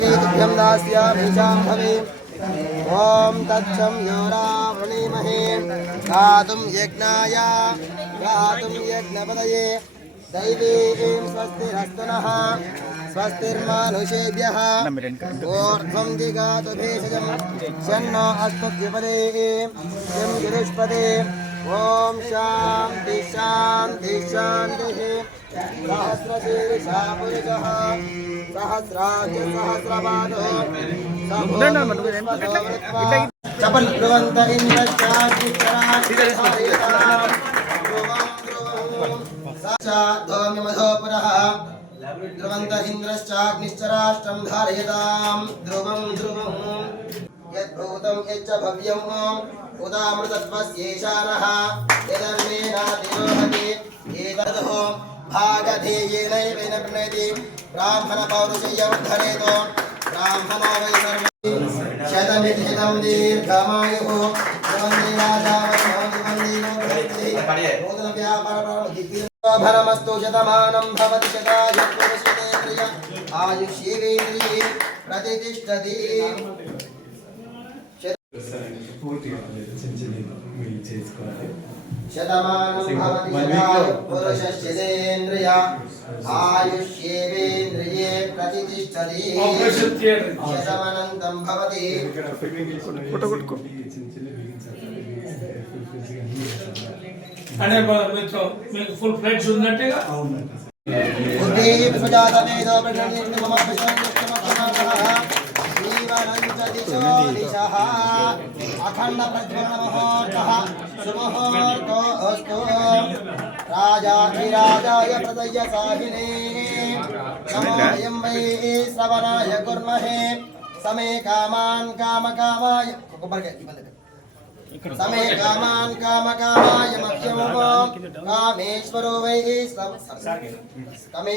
देवीभ्यं दास्यामि शाम्भवे ॐ तच्छं योरावृणीमहे गातुं यज्ञाय। गातुं यज्ञपदये। दैवीं स्वस्तिरस्तुनः। स्वस्तिर्मानुषेभ्यः। ऊर्ध्वं दिगातु भेषजं। शन्नो अस्तु द्विपदे किं गिरिष्पदे ఓం శాంతి శాంతి శాంతి. సహస్రశీర్షా పురుష సహస్రాజ సహస్రపాదో చెప్పండి భగవంత ఇంద్రోపురః ధ్రువంత ఇంద్రశ్చాగ్నిశ్చరాష్టం ధారయతాం. ధ్రువం ధ్రువం. यद्भूतं यच्च भव्यम् उदामृतत्वस्येषानः यदन्मेनातिरोहति एतदः भागधेयेनैव न प्रणयति ब्राह्मणपौरुषयवर्धनेतो ब्राह्मणो वै सर्वे। शतमिति शतं दीर्घमायुः। भरमस्तु शतमानं పూర్తిగా చిన్న చిన్న మీరు చేసుకోవాలి ప్రతిష్టతి శతమనంతం భవతి మీకు ఫుల్ ఫ్లైట్స్ ఉన్నట్టుగా అవునండి अखंड प्रज्वलमुहूर्तः सुमुहूर्तो अस्तु राजाधिराजाय प्रदय साहिने नमोऽयं वै श्रवणाय कुर्महे समे कामान् कामकामाय समे कामान् कामकामाय मह्यमुपो कामेश्वरो वै समे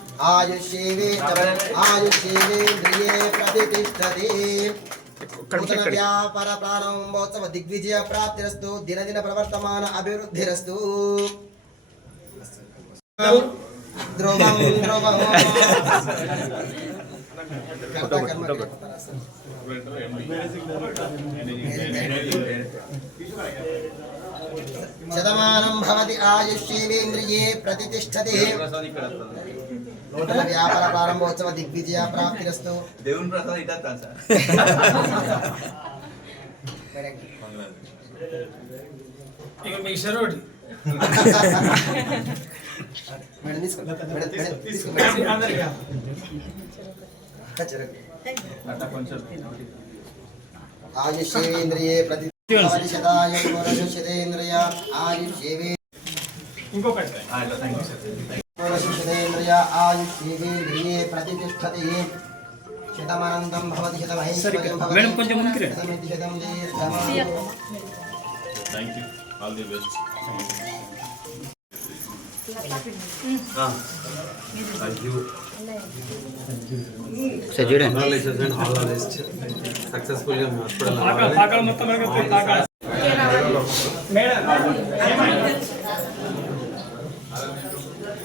ప్రాప్తిరస్తు సమస్త వృత్తి వ్యాపార దినదిన ప్రవర్తమాన అభివృద్ధిరస్తు. మనస్సంకల్ప మనోవాంఛా ఫల సిద్ధిరస్తు నూతన వ్యాపార దిగ్విజయ ప్రాప్తిరస్తు నూతన వ్యాపార ప్రారంభోత్సవ దిగ్విజయ ప్రాప్తిరస్తు. దేవుని ప్రసాదం ఇట్టాను సార్. ఇక మీ మేడం తీసుకో. మేడం తీసుకో. ఆయుష్యేంద్రియే ప్రతి ఆయుష్యేవే. ఇంకొకటి. ఆ, ఇట్లా thank you sir పురుషశతేంద్రియ ఆయుష్యేవేంద్రియే ప్రతిష్టతి శతమనంతం Bhavati శతమైశ్వర్యం Bhavati madam, కొంచెం ముందుకు రండి. శతమితి శతం దీర్ఘమాయు. Thank you all the best thank you ఒకసారి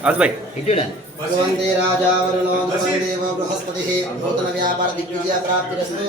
తాకాలు మొత్తం వరకు రాజా వరుణో దేవో బృహస్పతి. నూతన వ్యాపార దిగ్విజయ ప్రాప్తిరస్తు.